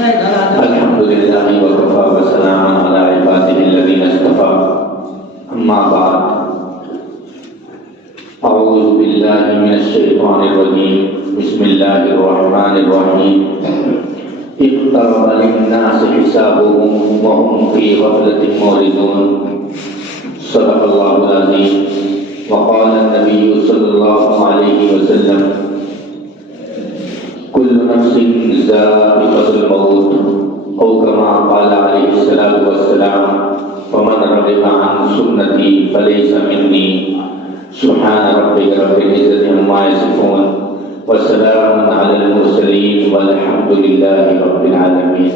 الحمد لله وكفى وسلام على عباده الذين اصطفى أما بعد أعوذ بالله من الشيطان الرجيم بسم الله الرحمن الرحيم اقترب للناس حسابهم وهم في غفلة معرضون صدق الله العظيم وقال النبي صلى الله عليه وسلم كل نفس ذائقة الموت أو كما قال عليه الصلاة والسلام ومن رغب عن سنتي فليس مني سبحان ربك رب العزة عما يصفون وسلام على المرسلين والحمد لله رب العالمين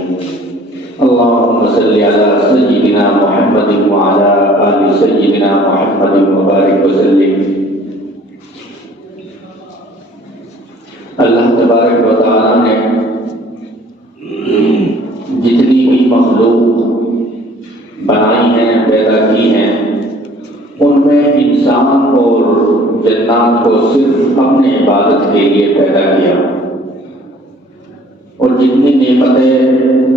اللهم صل على سيدنا محمد وعلى آل سيدنا محمد وبارك وسلم. اللہ تبارک و تعالیٰ نے جتنی بھی مخلوق بنائی ہیں پیدا کی ہیں ان میں انسان اور جنات کو صرف اپنے عبادت کے لیے پیدا کیا اور جتنی نعمتیں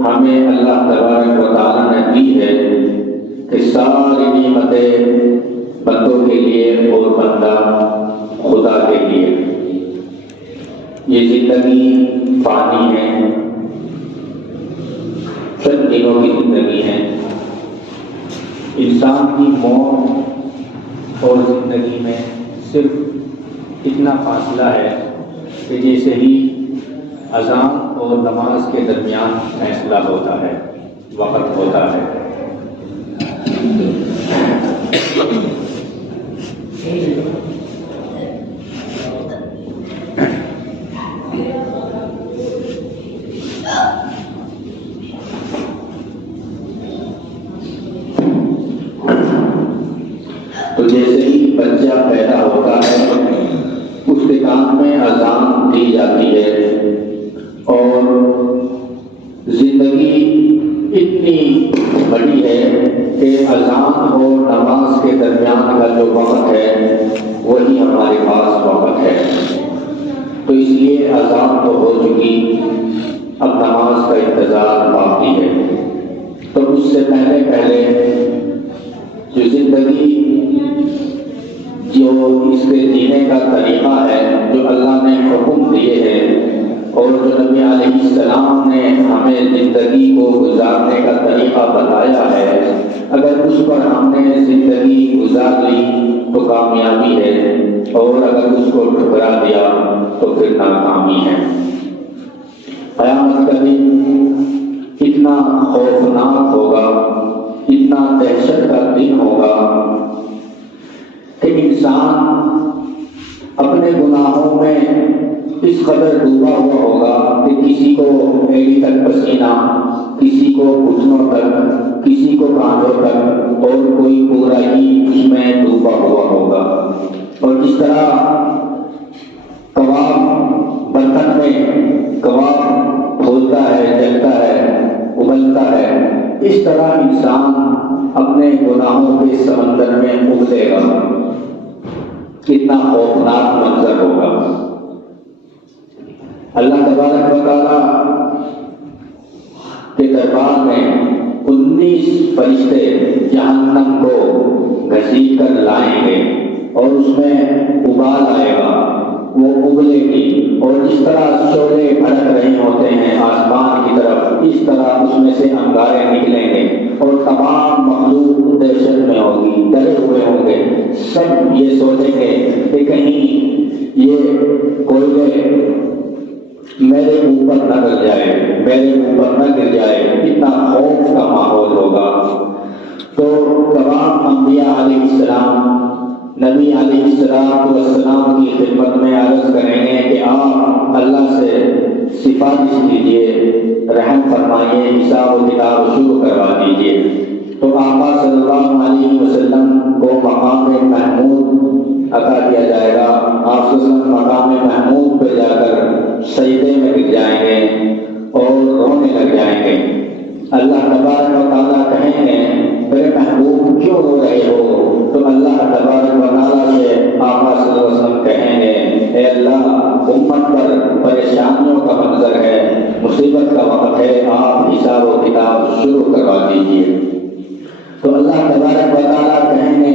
ہمیں اللہ تبارک و تعالیٰ نے دی ہے کہ ساری نعمتیں بندوں کے لیے اور بندہ خدا کے لیے. یہ زندگی فانی ہے، چند دنوں کی زندگی ہے. انسان کی موت اور زندگی میں صرف اتنا فاصلہ ہے کہ جیسے ہی اذان اور نماز کے درمیان فیصلہ ہوتا ہے، وقت ہوتا ہے. تو جیسے ہی بچہ پیدا ہوتا ہے اس کے کان میں اذان دی جاتی ہے اور زندگی اتنی بڑی ہے کہ اذان اور نماز کے درمیان کا جو وقت ہے وہی ہمارے پاس وقت ہے. تو اس لیے اذان تو ہو چکی، اب نماز کا انتظار باقی ہے. تو اس سے پہلے جو زندگی جو اس کے جینے کا طریقہ ہے جو اللہ نے حکم دیے ہیں اور جو نبی علیہ السلام نے ہمیں زندگی کو گزارنے کا طریقہ بتایا ہے، اگر اس پر ہم نے زندگی گزار لی تو کامیابی ہے اور اگر اس کو ٹھکرا دیا تو پھر ناکامی ہے. قیامت کا دن اتنا خوفناک ہوگا، اتنا دہشت کا دن ہوگا کہ انسان اپنے گناہوں میں اس قدر ڈوبا ہوا ہوگا کہ کسی کو ایڑی تک پسینہ، کسی کو گھٹنوں تک، کسی کو کاندھوں تک اور کوئی پورا ہی اس میں ڈوبا ہوا ہوگا. اور جس طرح کباب برتن میں کباب کھولتا ہے، جلتا ہے، ابلتا ہے، اس طرح انسان اپنے گناہوں کے سمندر میں ابلے گا. کتنا خوفناک منظر ہوگا. اللہ تبارک و تعالیٰ کے دربار میں 19 فرشتے جہنم کو گھسیٹ کر لائیں گے اور اس میں ابال آئے گا، وہ ابلے گی اور جس طرح شعلے بھڑک رہے ہوتے ہیں آسمان کی طرف، اس طرح اس میں سے انگارے نکلیں گے اور تمام مخلوق دہشت میں ہوگی، ڈرے ہوئے ہوں گے. سب یہ سوچیں گے کہ کہیں یہ کوئلے میرے اوپر نہ گر جائے، میرے اوپر نہ گر جائے. اتنا خوف کا ماحول ہوگا. تو تمام انبیاء علیہ السلام، نبی علیہ السلام کی خدمت میں عرض کریں گے کہ آپ اللہ سے سفارش کیجیے، رحم فرمائیے، حساب و کتاب شروع کروا دیجیے. تو آقا صلی اللہ علیہ وسلم کو مقام محمود عطا کیا جائے گا. آپ صلی اللہ علیہ وسلم مقام محمود پہ جا کر سجدے میں گر جائیں گے اور رونے لگ جائیں گے. اللہ تبارک و تعالیٰ کہیں گے میرے محبوب کیوں رو رہے ہو؟ تو اللہ تبارک و تعالیٰ سے آقا صلی اللہ علیہ وسلم کہیں گے اے اللہ امت پر پریشانیوں کا منظر ہے مصیبت کا وقت ہے، آپ حساب و کتاب شروع کروا دیجیے۔ تو اللہ تبارک و تعالیٰ کہیں گے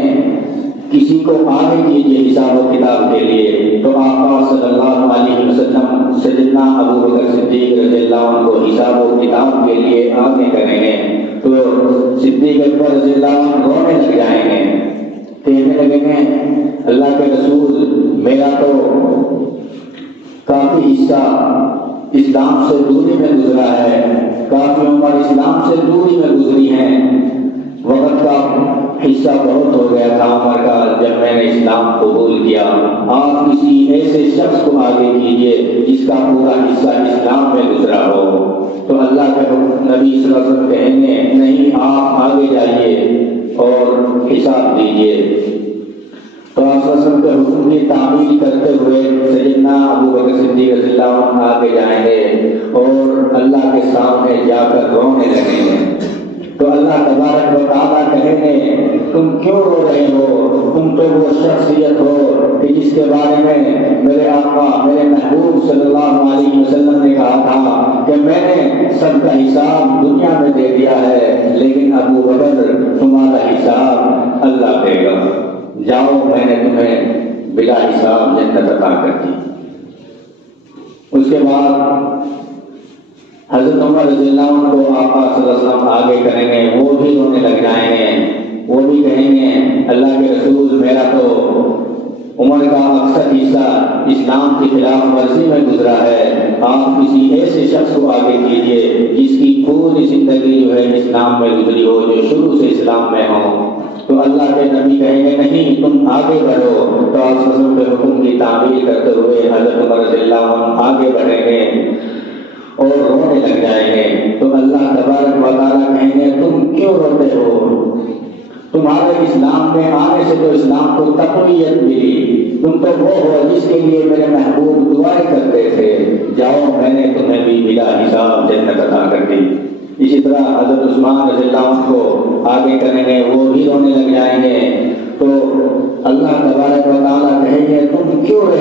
کسی کو آگے کیجیے حساب و کتاب کے لیے، تو آقا صلی اللہ علیہ وسلم سیدنا ابو بکر صدیق رضی اللہ عنہ کو حساب و کتاب کے لیے آگے کریں گے، تو صدیق اکبر رضی اللہ عنہ رونے لگ جائیں گے، کہنے لگیں گے اللہ کے رسول میرا تو کافی حصہ اسلام سے دوری میں گزرا ہے، کافی عمر اسلام سے دوری میں گزری ہیں، وقت کا حصہ بہت ہو گیا تھا عمر کا جب میں نے اسلام قبول کیا، آپ کسی ایسے شخص کو آگے کیجیے جس کا پورا حصہ اسلام میں گزرا ہو۔ تو اللہ کے نبی صلی اللہ علیہ وسلم کہیں گے نہیں، آپ آگے جائیے اور حساب دیجیے۔ تو آپ صلی اللہ علیہ وسلم کے حکم کی تعمیل کرتے ہوئے سیدنا ابو بکر صدیق رضی اللہ عنہ آگے جائیں گے اور اللہ کے سامنے جا کر رونے لگیں گے۔ تو اللہ تبارک و تعالیٰ کہیں گے تم کیوں رو رہے ہو؟ تم تو وہ شخصیت ہو کہ جس کے بارے میں میرے آقا میرے محبوب صلی اللہ علیہ وسلم نے کہا تھا کہ میں نے سب کا حساب دنیا میں دے دیا ہے، لیکن ابو بکر تمہارا حساب اللہ دے گا، جاؤ میں نے تمہیں بلا حساب جنت عطا کر دی۔ اس کے بعد حضرت عمر رضی اللہ عنہ کو آقا صلی اللہ علیہ وسلم آگے کریں گے، وہ بھی رونے لگ جائیں گے، وہ بھی کہیں گے اللہ کے رسول میرا تو عمر کا اکثر حصہ اسلام کی خلاف ورزی میں گزرا ہے، آپ کسی ایسے شخص کو آگے کیجیے جس کی پوری زندگی جو ہے اسلام میں گزری ہو، جو شروع سے اسلام میں ہو۔ تو اللہ کے نبی کہیں گے نہیں، تم آگے بڑھو۔ تو آپ رسول کے حکم کی تعمیل کرتے ہوئے حضرت عمر رضی اللہ عنہ آگے بڑھیں گے اور رونے لگ جائیں گے۔ تو اللہ تبارک و تعالیٰ کہیں گے تم کیوں روتے ہو؟ تمہارے اسلام میں آنے سے تو اسلام کو تقویت ملی، تم تو وہ ہو جس کے لیے میرے محبوب دعائیں کرتے تھے، جاؤ میں نے تمہیں بھی بلا حساب جنت عطا کر دی۔ اسی طرح حضرت عثمان رضی اللہ عنہ کو آگے کریں گے، وہ بھی رونے لگ جائیں گے۔ تو اللہ تبارک و تعالیٰ کہیں گے تم کیوں رو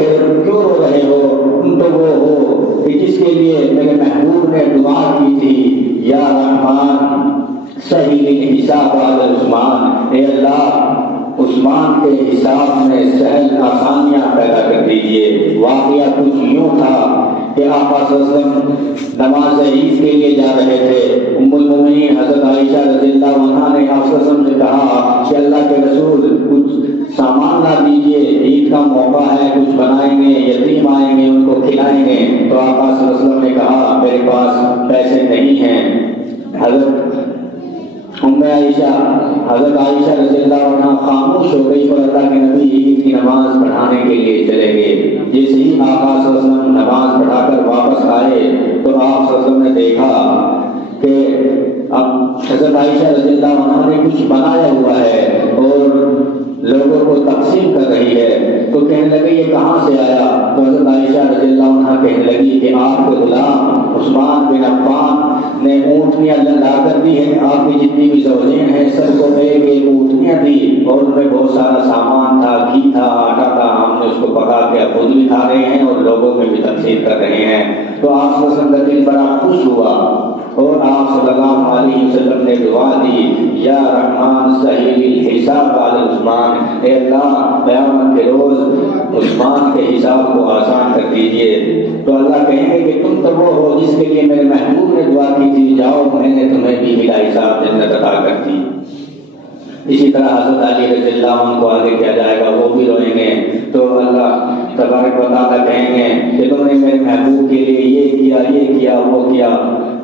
رہے ہو؟ تم تو وہ ہو کہ جس کے لیے میرے محبوب نے دعا کی تھی، یا رحمان سہیل الحساب علی عثمان، اے اللہ عثمان کے حساب میں سہل آسانیاں پیدا کر دیجیے۔ واقعہ کچھ یوں تھا کہ آقا صلی اللہ علیہ وسلم نماز عید کے لیے جا رہے تھے، ام المؤمنین حضرت عائشہ رضی اللہ عنہا نے آپ صلی اللہ علیہ وسلم سے کہا کہ اللہ کے رسول کچھ سامان لا دیجیے، عید کا موقع ہے، کچھ بنائیں گے، یتیم آئیں گے ان کو کھلائیں گے۔ تو آقا صلی اللہ علیہ وسلم نے کہا میرے پاس پیسے نہیں ہیں۔ حضرت عائشہ رضی اللہ عنہ خاموش ہو گئی اور اللہ کے نبی عید کی نماز پڑھانے کے لیے چلے گئے۔ جیسے ہی آقا صلی اللہ علیہ وسلم نماز پڑھا کر واپس آئے تو آپ صلی اللہ علیہ وسلم نے دیکھا کہ اب حضرت عائشہ رضی اللہ عنہ نے کچھ بنایا ہوا ہے اور لوگوں کو تقسیم کر رہی ہے۔ تو کہنے لگے یہ کہاں سے آیا؟ تو حضرت عائشہ رضی اللہ عنہ کہنے لگی کہ آپ کے غلام عثمان بن عفان نے اونٹنیاں لا کر دی ہیں، آپ کی جتنی بھی زوجین ہیں سب کو ایک ایک اونٹنیاں دی، اور ان میں بہت سارا سامان تھا، گھی تھا، آٹا تھا، ہم نے اس کو پکا کے خود بھی کھا رہے ہیں اور لوگوں میں بھی تقسیم کر رہے ہیں۔ تو آپ صلی اللہ علیہ وسلم کا دل بڑا خوش ہوا اور آپ صلی اللہ علیہ وسلم نے دعا دی، یا رحمان سہیل الحساب علی عثمان، اے اللہ قیامت کے روز عثمان کے حساب کو آسان کر دیجئے۔ تو اللہ کہیں گے کہ تم تو وہ ہو جس کے لیے میرے محبوب نے دعا کی تھی، جاؤ میں نے تمہیں بھی بلا حساب جنت عطا کر دی۔ اسی طرح حضرت علی رضی اللہ عنہ کو آگے کیا جائے گا، وہ بھی روئیں گے۔ تو اللہ تبارک و تعالیٰ کہیں گے کہ تم نے میرے محبوب کے لیے یہ کیا وہ کیا،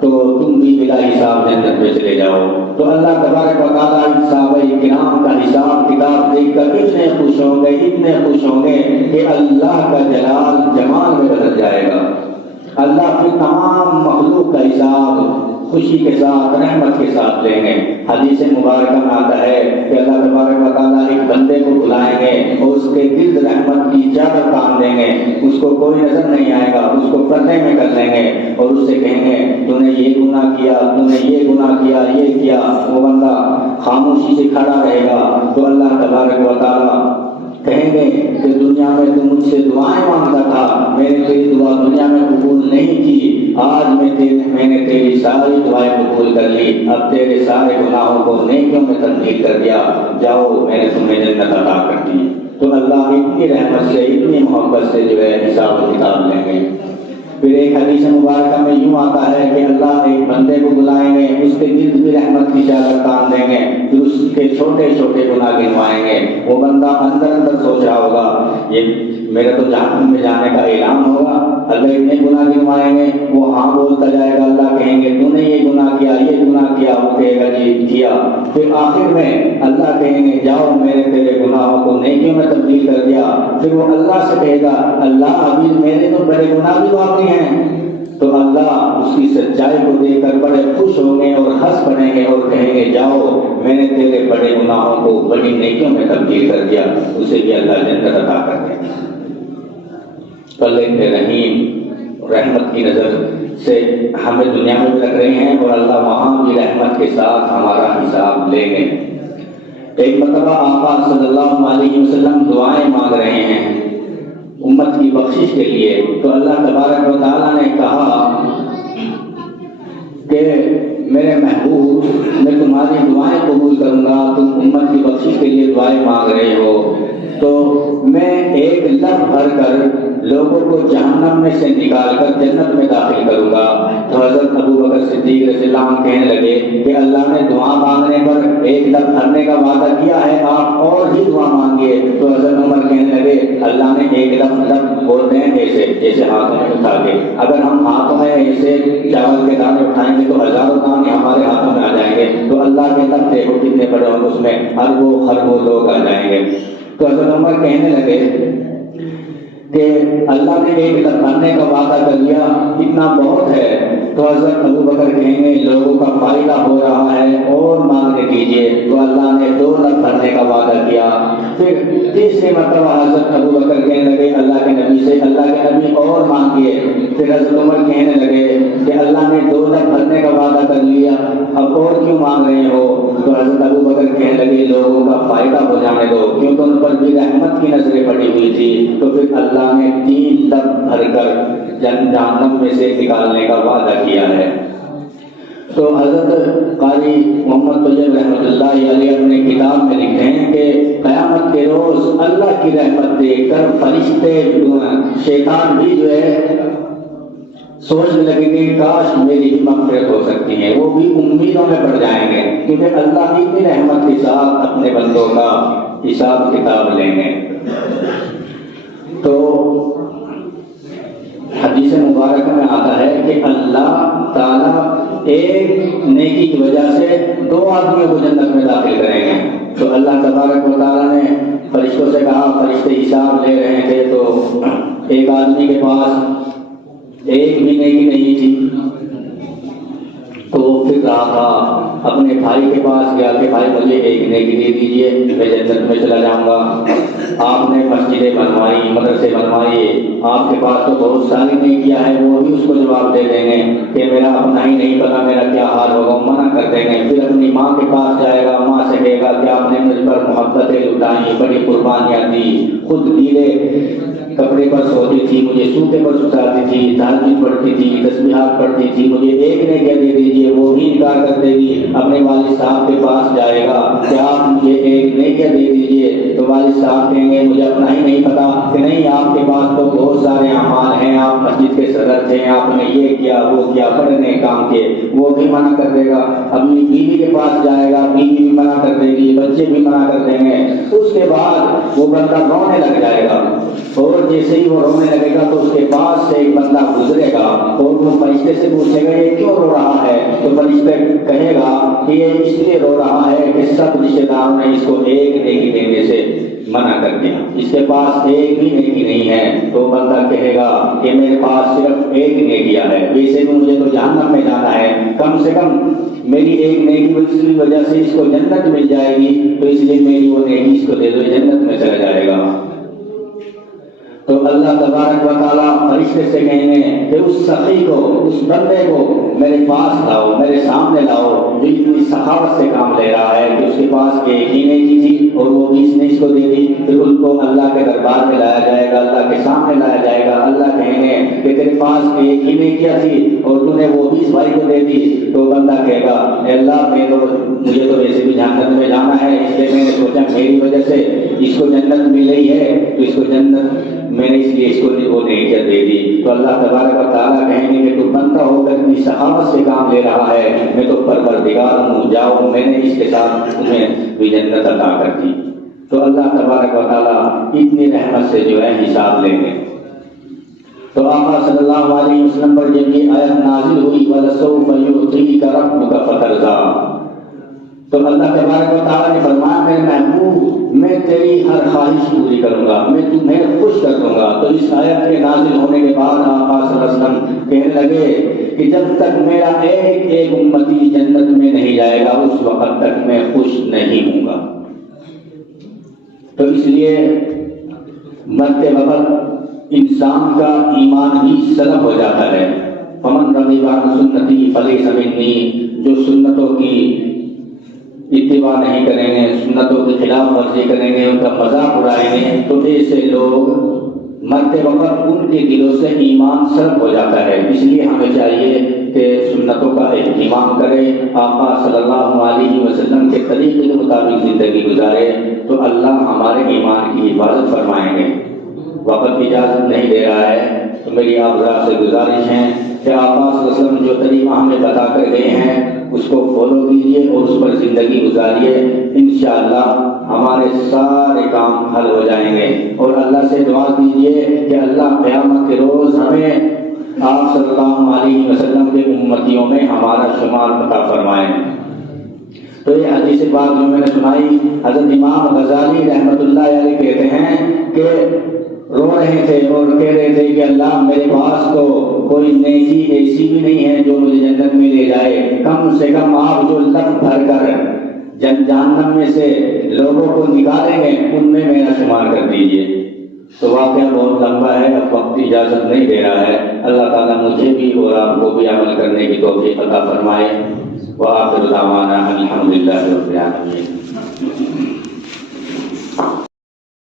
تو تم بھی بلا حساب جنت میں چلے جاؤ۔ تو اللہ تبارک و تعالیٰ صحابہ کرام کا حساب کتاب دیکھ کر اتنے خوش ہوں گے کہ اللہ کا جلال جمال میں بدل جائے گا۔ اللہ پھر تمام مخلوق کا حساب خوشی کے ساتھ رحمت کے ساتھ لیں گے۔ حدیث مبارکہ میں آتا ہے کہ اللہ تبارک و تعالیٰ ایک بندے کو بلائیں گے اور اس کے گرد رحمت کی چادر تان دیں گے، اس کو کوئی نظر نہیں آئے گا، اس کو پردے میں کر لیں گے اور اس سے کہیں گے تو نے یہ گناہ کیا، تو نے یہ گناہ کیا، یہ کیا۔ وہ بندہ خاموشی سے کھڑا رہے گا تو اللہ تبارک و تعالیٰ کہیں گے کہ دنیا میں تم مجھ سے دعائیں مانگتا تھا، میں نے تیری دعا دنیا میں قبول نہیں کی، آج میں تیری دعائیں قبول کر لی، اب تیرے سارے گناہوں کو نیکیوں میں تبدیل کر دیا، جاؤ میں نے تمہیں جنت عطا کر دی۔ تو اللہ اتنی رحمت سے اتنی محبت سے جو ہے حساب و کتاب لیں گے۔ پھر ایک حدیث مبارکہ میں یوں آتا ہے کہ اللہ ایک بندے کو بلائیں گے، اس کے گرد بھی رحمت کی چادر تان دیں گے، پھر اس کے چھوٹے چھوٹے گناہ گنوائیں گے۔ وہ بندہ اندر اندر سوچ رہا ہوگا یہ میرا تو جہنم میں جانے کا اعلان ہوگا، اللہ اتنے گناہ گنوائیں گے، وہ ہاں بولتا جائے گا، اللہ کہیں گے تو نے یہ گناہ کیا، یہ گناہ کیا، وہ کہے گا جی کیا۔ پھر آخر میں اللہ کہیں گے جاؤ میں نے تیرے گناہوں کو نیکیوں میں تبدیل کر دیا۔ پھر وہ اللہ سے کہے گا اللہ ابھی میرے تو بڑے گناہ بھی باقی ہیں، تو اللہ اس کی سچائی کو دیکھ کر بڑے خوش ہوں گے اور ہنس پڑیں گے اور کہیں گے جاؤ میں نے تیرے بڑے گناہوں کو بڑی نیکیوں میں تبدیل کر دیا، اسے بھی اللہ جنت عطا کر دے گا۔ اللہ رحیم رحمت کی نظر سے ہمیں دنیا میں بھی رکھ رہے ہیں اور اللہ وہاں بھی رحمت کے ساتھ ہمارا حساب لیں گے۔ ایک مرتبہ آقا صلی اللہ علیہ وسلم دعائیں مانگ رہے ہیں امت کی بخشش کے لیے، تو اللہ تبارک و تعالیٰ نے کہا کہ میرے محبوب میں تمہاری دعائیں قبول کروں گا، تم امت کی بخشش کے لیے دعائیں مانگ رہے ہو تو میں ایک لفظ بھر کر لوگوں کو جہنم میں سے نکال کر جنت میں داخل کروں گا۔ تو حضرت ابو بکر صدیق رضی اللہ عنہ کہنے لگے کہ اللہ نے دعا مانگنے پر ایک لفظ بھرنے کا وعدہ کیا ہے، آپ اور بھی دعا مانگیے۔ تو حضرت عمر کہنے لگے اللہ نے ایک لفظ بولتے ہیں جیسے ہاتھوں میں اٹھا کے، اگر ہم ہاتھوں میں ایسے چاول کے دانے اٹھائیں گے تو ہزاروں دانے ہمارے ہاتھوں میں آ جائیں گے، تو اللہ کے لفظ دیکھو کتنے بڑے ہوں گے، اس میں اربوں خربوں لوگ آ جائیں گے۔ تو حضرت عمر کہنے لگے کہ اللہ نے ایک لفظ بھرنے کا وعدہ کر لیا، اتنا بہت ہے۔ تو حضرت ابو بکر کہیں گے لوگوں کا فائدہ ہو رہا ہے اور مانگنے دیجیے، تو اللہ نے 2 لفظ بھرنے کا وعدہ کیا۔ پھر تیسری مرتبہ حضرت ابو بکر کہنے لگے اللہ کے نبی سے اللہ کے نبی اور مانگیے۔ پھر حضرت عمر کہنے لگے کہ اللہ نے 2 لفظ بھرنے کا وعدہ کر لیا، اب اور کیوں مانگ رہے ہو؟ تو حضرت ابو بکر کہنے لگے لوگوں کا فائدہ ہو جانے دو، کیونکہ ان پر بھی رحمت کی نظریں پڑی ہوئی تھی۔ تو پھر اللہ نے 3 لفظ بھر کر جہنم میں سے نکالنے کا وعدہ کیا ہے۔ تو حضرت قاری محمد طیب رحمۃ اللہ علیہ اپنے کتاب میں لکھتے ہیں کہ قیامت کے روز اللہ کی رحمت دیکھ کر فرشتے شیطان بھی جو ہے سوچنے لگیں گے کاش میری بھی مغفرت ہو سکتی ہے، وہ بھی امیدوں میں پڑ جائیں گے، کیونکہ اللہ کی رحمت کے ساتھ اپنے بندوں کا حساب کتاب لیں گے۔ تو حدیث مبارکہ میں آتا ہے کہ اللہ تعالیٰ ایک نیکی کی وجہ سے 2 آدمیوں کو جنت میں داخل کریں گے۔ تو اللہ تبارک و تعالیٰ نے فرشتوں سے کہا، فرشتے حساب لے رہے تھے تو ایک آدمی کے پاس ایک بھی نیکی نہیں تھی، تو وہ پھر رہا تھا، اپنے بھائی کے پاس گیا کہ بھائی مجھے ایک نیکی دے دیجیے میں جنت میں چلا جاؤں گا۔ آپ نے مسجدیں بنوائی، مدرسے بنوائے، آپ کے پاس تو بہت ساری نیکیاں ہیں، وہ بھی اس کو جواب دے دیں گے کہ میرا اپنا ہی نہیں پتا میرا کیا حال ہوگا، منع کر دیں گے۔ پھر اپنی ماں کے پاس جائے گا، ماں سے کہے گا کہ آپ نے مجھ پر محبتیں لٹائیں، بڑی قربانیاں دی، خود گیلے کپڑے پر سوتی تھی، مجھے سوتے پر سکھاتی تھی، تہجد پڑھتی تھی، تسبیحات پڑھتی تھی، مجھے ایک نیکی دے دیجیے، وہ بھی انکار کر دے گی۔ اپنے والد صاحب کے پاس جائے گا کہ آپ مجھے ایک نیکی دے دیجیے، تو والد صاحب کہیں گے مجھے اپنا ہی نہیں پتا کہ نہیں آپ کے پاس تو بہت سارے اعمال ہیں، آپ مسجد کے صدر تھے، آپ نے یہ کیا وہ کیا، بڑے نئے کام کیے، وہ بھی منع کر دے گا۔ اپنی بیوی کے پاس جائے گا، بیوی بھی منع کر دے گی، بچے بھی منع کر دیں گے۔ اس کے بعد وہ بندہ رونے لگ جائے گا، اور جیسے ہی وہ رونے لگے گا تو اس کے پاس سے ایک بندہ گزرے گا اور وہ فرشتے سے پوچھے گا یہ کیوں رو رہا ہے؟ تو فرشتے کہے گا کہ یہ اس لیے رو رہا ہے کہ سب رشتے داروں نے اس کو ایک نیکی دینے سے منع کر دیا، اس کے پاس ایک بھی نیکی نہیں ہے۔ تو بندہ کہے گا کہ میرے پاس صرف ایک نیکیاں ہے، ویسے بھی مجھے تو جہنم میں جانا ہے، کم سے کم میری ایک نیکی کی وجہ سے اس کو جنت مل جائے گی، تو اس لیے میری وہ نیکی اس کو دے دو، جنت میں چلا جائے گا۔ تو اللہ تبارک و تعالیٰ فرشتے سے کہیں گے کہ اس سخی کو، اس بندے کو میرے پاس لاؤ، میرے سامنے لاؤ، جو اتنی سخاوت سے کام لے رہا ہے کہ اس کے پاس ایک ہی نیکی تھی اور وہ بھی اس نے اس کو دے دی۔ پھر ان کو اللہ کے دربار میں لایا جائے گا، اللہ کے سامنے لایا جائے گا۔ اللہ کہیں گے کہ تیرے پاس ایک ہی نیکیاں تھی اور تو نے وہ 20 بھائی کو دے دی تو بندہ کہے گا اے اللہ مجھے تو ویسے بھی جنت میں جانا ہے، اس لیے میں نے سوچا میری وجہ سے اس کو جنت مل رہی ہے تو اس کو جنت میں نے اس لیے اس کو وہ نیچر دے دی۔ تو اللہ تبارک و تعالیٰ کہیں گے کہ تو بندہ ہو کر اپنی سخاوت سے کام لے رہا ہے، میں تو پروردگار ہوں، جاؤ میں نے اس کے ساتھ تمہیں بھی جنت عطا کر دی۔ تو اللہ تبارک و تعالیٰ اتنی رحمت سے جو ہے حساب لیں گے۔ تو آقا صلی اللہ علیہ وسلم پر جب یہ آیت نازل ہوئی وَلَسَوْفَ يُعْطِيكَ رَبُّكَ فَتَرْضَىٰ، تو اللہ تبارک و تعالیٰ نے فرمایا میرے محبوب میں تیری ہر خواہش پوری کروں گا، میں تمہیں خوش کر دوں گا۔ تو اس آیت کے نازل ہونے کے بعد آقا صلی اللہ علیہ وسلم کہنے لگے کہ جب تک میرا ایک ایک امتی جنت میں نہیں جائے گا اس وقت تک میں خوش نہیں ہوں گا۔ تو اس لیے مرتے وقت انسان کا ایمان بھی سلب ہو جاتا ہے۔ فمن رضی عن سنتی فلیس منی، جو سنتوں کی اتباع نہیں کریں گے، سنتوں کے خلاف ورزی کریں گے، ان کا مذاق اڑائیں گے، تو ایسے لوگ مرتے وقت ان کے دلوں سے ایمان سلب ہو جاتا ہے۔ اس لیے ہمیں چاہیے کہ سنتوں کا اہتمام کرے، آقا صلی اللہ علیہ وسلم کے طریقے کے مطابق زندگی گزارے، تو اللہ ہمارے ایمان کی حفاظت فرمائیں گے۔ وقت اجازت نہیں دے رہا ہے تو میری آپ سے گزارش ہے کہ آقا صلی اللہ علیہ وسلم جو طریقہ ہمیں بتا کر گئے ہیں اس کو فالو کیجیے اور اس پر زندگی گزاریے، انشاءاللہ ہمارے سارے کام حل ہو جائیں گے۔ اور اللہ سے دعا کیجیے کہ اللہ قیامت کے روز ہمیں آپ صلی اللہ علیہ وسلم کے امتیوں میں ہمارا شمار عطا فرمائیں۔ تو یہ حدیث پاک جو میں نے سنائی، حضرت امام غزالی رحمۃ اللہ علیہ کہتے ہیں کہ رو رہے تھے اور کہہ رہے تھے کہ اللہ میرے پاس تو کوئی نیکی ایسی بھی نہیں ہے جو مجھے جنت میں لے جائے، کم سے کم آپ جو لب بھر کر جہنم میں سے لوگوں کو نکالیں گے ان میں میرا شمار کر دیجئے۔ تو واقعہ بہت لمبا ہے، اب وقت اجازت نہیں دے رہا ہے۔ اللہ تعالیٰ مجھے بھی اور آپ کو بھی عمل کرنے کی توفیق عطا فرمائے۔ وآخر دعوانا الحمدللہ رب العالمین۔